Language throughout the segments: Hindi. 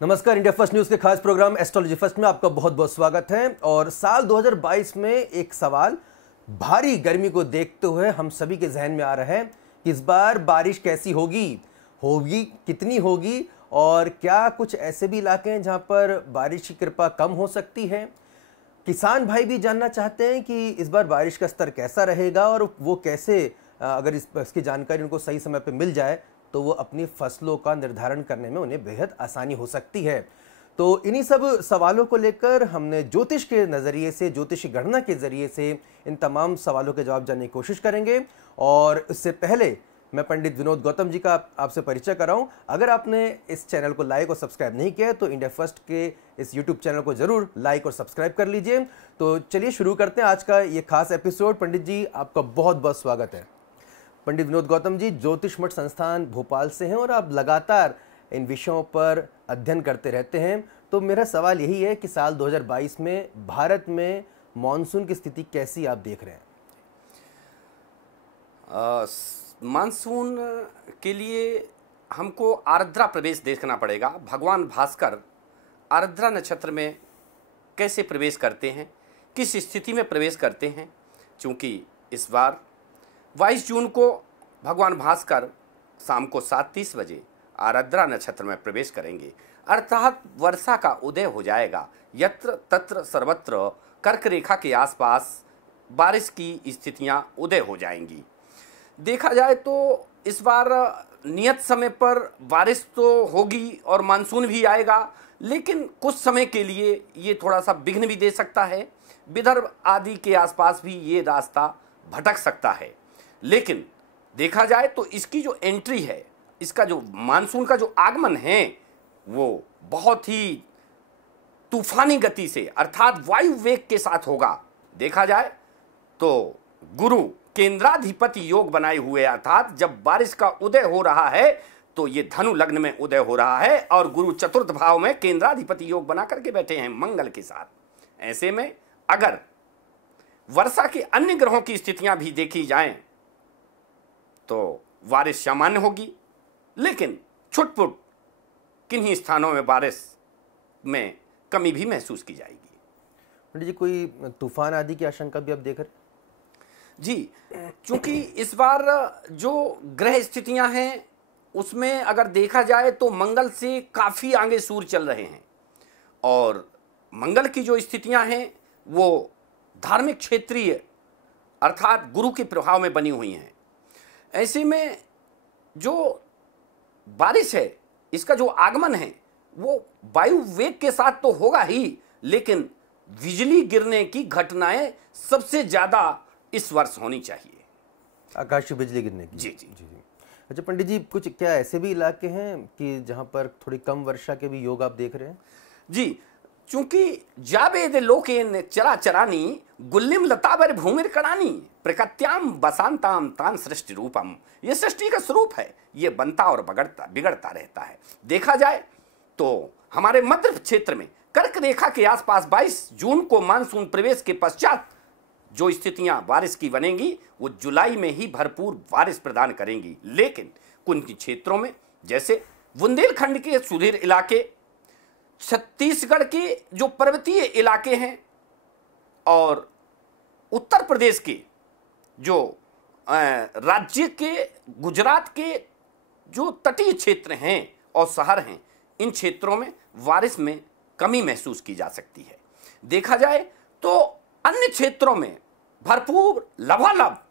नमस्कार, इंडिया फर्स्ट न्यूज के खास प्रोग्राम एस्ट्रोलॉजी फर्स्ट में आपका बहुत बहुत स्वागत है। और साल 2022 में एक सवाल भारी गर्मी को देखते हुए हम सभी के जहन में आ रहा है कि इस बार बारिश कैसी होगी कितनी होगी, और क्या कुछ ऐसे भी इलाके हैं जहां पर बारिश की कृपा कम हो सकती है। किसान भाई भी जानना चाहते हैं कि इस बार बारिश का स्तर कैसा रहेगा और वो कैसे, अगर इसकी जानकारी उनको सही समय पर मिल जाए तो वो अपनी फसलों का निर्धारण करने में उन्हें बेहद आसानी हो सकती है। तो इन्हीं सब सवालों को लेकर हमने ज्योतिष के नज़रिए से, ज्योतिषी गणना के ज़रिए से इन तमाम सवालों के जवाब जानने की कोशिश करेंगे। और इससे पहले मैं पंडित विनोद गौतम जी का आपसे परिचय कराऊं। अगर आपने इस चैनल को लाइक और सब्सक्राइब नहीं किया तो इंडिया फर्स्ट के इस यूट्यूब चैनल को ज़रूर लाइक और सब्सक्राइब कर लीजिए। तो चलिए शुरू करते हैं आज का ये खास एपिसोड। पंडित जी, आपका बहुत बहुत स्वागत है। पंडित विनोद गौतम जी ज्योतिष मठ संस्थान भोपाल से हैं और आप लगातार इन विषयों पर अध्ययन करते रहते हैं। तो मेरा सवाल यही है कि साल 2022 में भारत में मानसून की स्थिति कैसी आप देख रहे हैं? मानसून के लिए हमको आर्द्रा प्रवेश देखना पड़ेगा। भगवान भास्कर आर्द्रा नक्षत्र में कैसे प्रवेश करते हैं, किस स्थिति में प्रवेश करते हैं। क्योंकि इस बार 22 जून को भगवान भास्कर शाम को 7:30 बजे आर्द्रा नक्षत्र में प्रवेश करेंगे, अर्थात वर्षा का उदय हो जाएगा। यत्र तत्र सर्वत्र कर्क रेखा के आसपास बारिश की स्थितियां उदय हो जाएंगी। देखा जाए तो इस बार नियत समय पर बारिश तो होगी और मानसून भी आएगा, लेकिन कुछ समय के लिए ये थोड़ा सा विघ्न भी दे सकता है। विदर्भ आदि के आसपास भी ये रास्ता भटक सकता है। लेकिन देखा जाए तो इसकी जो एंट्री है, इसका जो मानसून का जो आगमन है वो बहुत ही तूफानी गति से अर्थात वायु वेग के साथ होगा। देखा जाए तो गुरु केंद्राधिपति योग बनाए हुए, अर्थात जब बारिश का उदय हो रहा है तो ये धनु लग्न में उदय हो रहा है और गुरु चतुर्थ भाव में केंद्राधिपति योग बना करके बैठे हैं मंगल के साथ। ऐसे में अगर वर्षा के अन्य ग्रहों की स्थितियां भी देखी जाएं तो बारिश सामान्य होगी, लेकिन छुटपुट किन्हीं स्थानों में बारिश में कमी भी महसूस की जाएगी। पंडित जी, कोई तूफान आदि की आशंका भी आप देख रहे हैं? जी, क्योंकि इस बार जो ग्रह स्थितियां हैं उसमें अगर देखा जाए तो मंगल से काफ़ी आगे सूर्य चल रहे हैं और मंगल की जो स्थितियां हैं वो धार्मिक क्षेत्रीय अर्थात गुरु के प्रभाव में बनी हुई हैं। ऐसे में जो बारिश है, इसका जो आगमन है वो वायु वेग के साथ तो होगा ही, लेकिन बिजली गिरने की घटनाएं सबसे ज़्यादा इस वर्ष होनी चाहिए। आकाशीय बिजली गिरने की? जी जी जी जी। अच्छा पंडित जी, कुछ क्या ऐसे भी इलाके हैं कि जहां पर थोड़ी कम वर्षा के भी योग आप देख रहे हैं? जी, चूंकि जावेद लोकेन चराचरानी गुल्लिम लताबर भूमिर कड़ानी प्रकृत्याम बसांताम तान सृष्टि रूपम। ये सृष्टि का स्वरूप है, ये बनता और बिगड़ता रहता है। देखा जाए तो हमारे मध्य क्षेत्र में कर्क रेखा के आसपास 22 जून को मानसून प्रवेश के पश्चात जो स्थितियां बारिश की बनेंगी वो जुलाई में ही भरपूर बारिश प्रदान करेंगी। लेकिन कुछ क्षेत्रों में जैसे बुंदेलखंड के सुदूर इलाके, छत्तीसगढ़ के जो पर्वतीय इलाके हैं और उत्तर प्रदेश के जो राज्य के गुजरात के जो तटीय क्षेत्र हैं और शहर हैं, इन क्षेत्रों में बारिश में कमी महसूस की जा सकती है। देखा जाए तो अन्य क्षेत्रों में भरपूर लबालब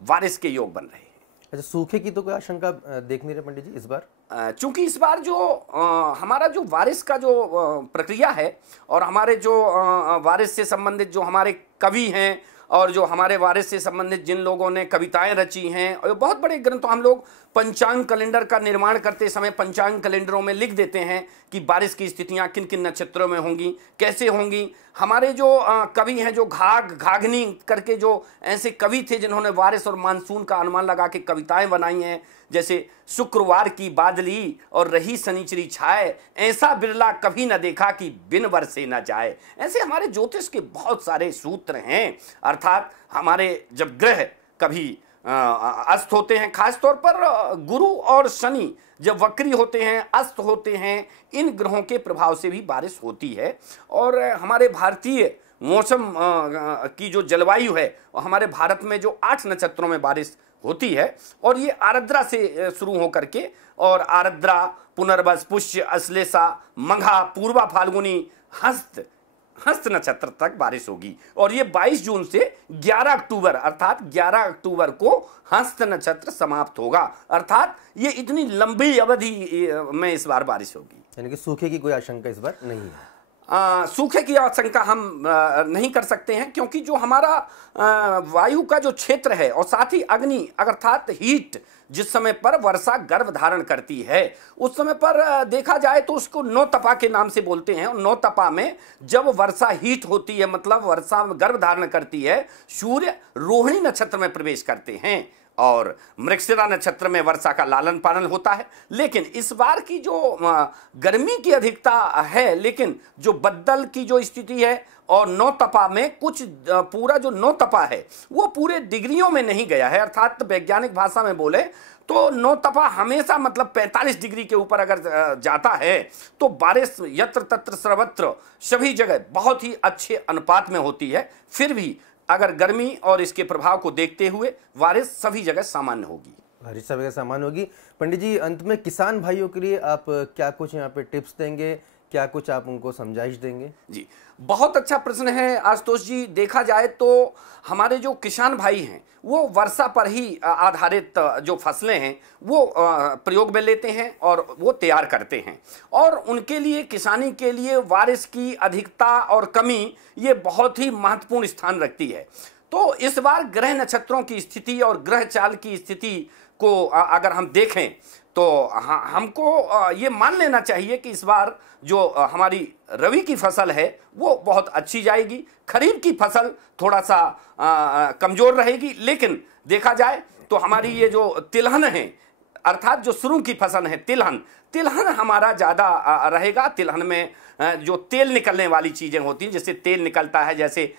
बारिश के योग बन रहे हैं। अच्छा, सूखे की तो कोई आशंका देख नहीं रहे पंडित जी इस बार? चूंकि इस बार जो हमारा जो बारिश का जो प्रक्रिया है और हमारे जो बारिश से संबंधित जो हमारे कवि हैं और जो हमारे बारिश से संबंधित जिन लोगों ने कविताएं रची हैं, और बहुत बड़े ग्रंथों, हम लोग पंचांग कैलेंडर का निर्माण करते समय पंचांग कैलेंडरों में लिख देते हैं कि बारिश की स्थितियां किन किन नक्षत्रों में होंगी, कैसे होंगी। हमारे जो कवि हैं, जो घाघनी करके जो ऐसे कवि थे जिन्होंने बारिश और मानसून का अनुमान लगा के कविताएं बनाई हैं, जैसे शुक्रवार की बादली और रही शनिचरी छाए, ऐसा बिरला कभी न देखा कि बिन बरसे न जाए। ऐसे हमारे ज्योतिष के बहुत सारे सूत्र हैं। अर्थात हमारे जब ग्रह कभी अस्त होते हैं। खासतौर पर गुरु और शनि जब वक्री होते हैं, अस्त होते हैं, इन ग्रहों के प्रभाव से भी बारिश होती है। और हमारे भारतीय मौसम की जो जलवायु है, हमारे भारत में जो 8 नक्षत्रों में बारिश होती है, और ये आर्द्रा से शुरू होकर के, और आर्द्रा, पुनर्वस, पुष्य, अश्लेषा, मघा, पूर्वा फाल्गुनी, हस्त नक्षत्र तक बारिश होगी। और ये 22 जून से 11 अक्टूबर, अर्थात 11 अक्टूबर को हस्त नक्षत्र समाप्त होगा। अर्थात ये इतनी लंबी अवधि में इस बार बारिश होगी। यानी कि सूखे की कोई आशंका इस बार नहीं है। सूखे की आशंका हम नहीं कर सकते हैं, क्योंकि जो हमारा वायु का जो क्षेत्र है, और साथ ही अग्नि अर्थात हीट, जिस समय पर वर्षा गर्भ धारण करती है, उस समय पर देखा जाए तो उसको नौ तपा के नाम से बोलते हैं। और नौ तपा में जब वर्षा हीट होती है, मतलब वर्षा गर्भ धारण करती है, सूर्य रोहिणी नक्षत्र में प्रवेश करते हैं और मृगशिरा नक्षत्र में वर्षा का लालन पालन होता है। लेकिन इस बार की जो गर्मी की अधिकता है, लेकिन जो बदल की जो स्थिति है, और नौ तपा में कुछ पूरा जो नौ तपा है वो पूरे डिग्रियों में नहीं गया है। अर्थात वैज्ञानिक भाषा में बोले तो नौ तपा हमेशा मतलब 45 डिग्री के ऊपर अगर जाता है तो बारिश यत्र तत्र सर्वत्र सभी जगह बहुत ही अच्छे अनुपात में होती है। फिर भी अगर गर्मी और इसके प्रभाव को देखते हुए बारिश सभी जगह सामान्य होगी। बारिश सभी जगह सामान्य होगी। पंडित जी, अंत में किसान भाइयों के लिए आप क्या कुछ यहाँ पे टिप्स देंगे, क्या कुछ आप उनको समझाइश देंगे? जी, बहुत अच्छा प्रश्न है आशुतोष जी। देखा जाए तो हमारे जो किसान भाई हैं वो वर्षा पर ही आधारित जो फसलें हैं वो प्रयोग में लेते हैं और वो तैयार करते हैं, और उनके लिए, किसानी के लिए बारिश की अधिकता और कमी ये बहुत ही महत्वपूर्ण स्थान रखती है। तो इस बार ग्रह नक्षत्रों की स्थिति और ग्रह चाल की स्थिति को अगर हम देखें तो हमको ये मान लेना चाहिए कि इस बार जो हमारी रबी की फसल है वो बहुत अच्छी जाएगी। खरीफ की फसल थोड़ा सा कमजोर रहेगी। लेकिन देखा जाए तो हमारी ये जो तिलहन है, अर्थात जो शुरू की फसल है तिलहन हमारा ज़्यादा रहेगा। तिलहन में जो तेल निकलने वाली चीज़ें होती हैं, जैसे तेल निकलता है, जैसे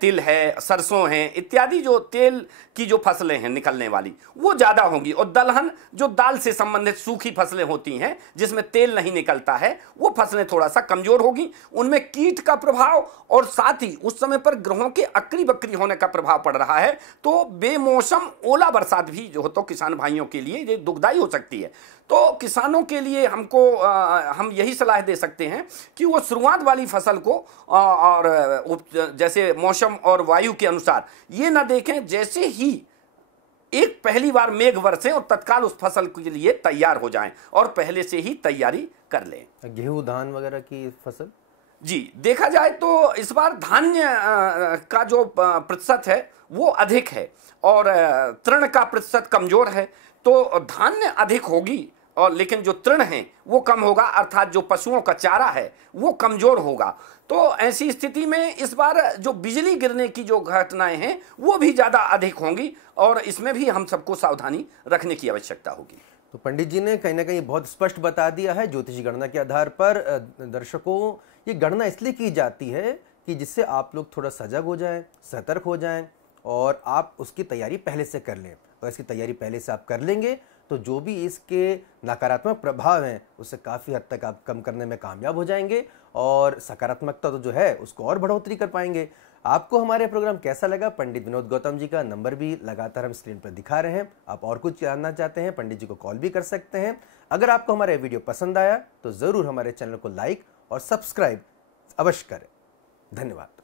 तिल है, सरसों है इत्यादि, जो तेल की जो फसलें हैं निकलने वाली वो ज़्यादा होंगी। और दलहन जो दाल से संबंधित सूखी फसलें होती हैं जिसमें तेल नहीं निकलता है, वो फसलें थोड़ा सा कमज़ोर होगी। उनमें कीट का प्रभाव और साथ ही उस समय पर ग्रहों के अक्री बकरी होने का प्रभाव पड़ रहा है। तो बेमौसम ओला बरसात भी जो हो तो किसान भाइयों के लिए ये दुखदाई हो सकती है। तो किसानों के लिए हमको हम यही सलाह दे सकते हैं कि वो शुरुआत वाली फसल को और जैसे मौसम और वायु के अनुसार ये ना देखें, जैसे ही एक पहली बार मेघ बरसे और तत्काल उस फसल के लिए तैयार हो जाएं और पहले से ही तैयारी कर लें। गेहूं, धान वगैरह की फसल जी, देखा जाए तो इस बार धान्य का जो प्रतिशत है वो अधिक है और तृण का प्रतिशत कमजोर है। तो धान्य अधिक होगी और लेकिन जो तृण है वो कम होगा, अर्थात जो पशुओं का चारा है वो कमजोर होगा। तो ऐसी स्थिति में इस बार जो बिजली गिरने की जो घटनाएं हैं वो भी ज़्यादा अधिक होंगी और इसमें भी हम सबको सावधानी रखने की आवश्यकता होगी। तो पंडित जी ने कहीं ना कहीं बहुत स्पष्ट बता दिया है। ज्योतिषी गणना के आधार पर दर्शकों, ये गणना इसलिए की जाती है कि जिससे आप लोग थोड़ा सजग हो जाएं, सतर्क हो जाएं और आप उसकी तैयारी पहले से कर लें। और इसकी तैयारी पहले से आप कर लेंगे तो जो भी इसके नकारात्मक प्रभाव हैं उससे काफ़ी हद तक आप कम करने में कामयाब हो जाएंगे और सकारात्मकता तो जो है उसको और बढ़ोतरी कर पाएंगे। आपको हमारे प्रोग्राम कैसा लगा? पंडित विनोद गौतम जी का नंबर भी लगातार हम स्क्रीन पर दिखा रहे हैं। आप और कुछ जानना चाहते हैं, पंडित जी को कॉल भी कर सकते हैं। अगर आपको हमारा वीडियो पसंद आया तो ज़रूर हमारे चैनल को लाइक और सब्सक्राइब अवश्य करें। धन्यवाद।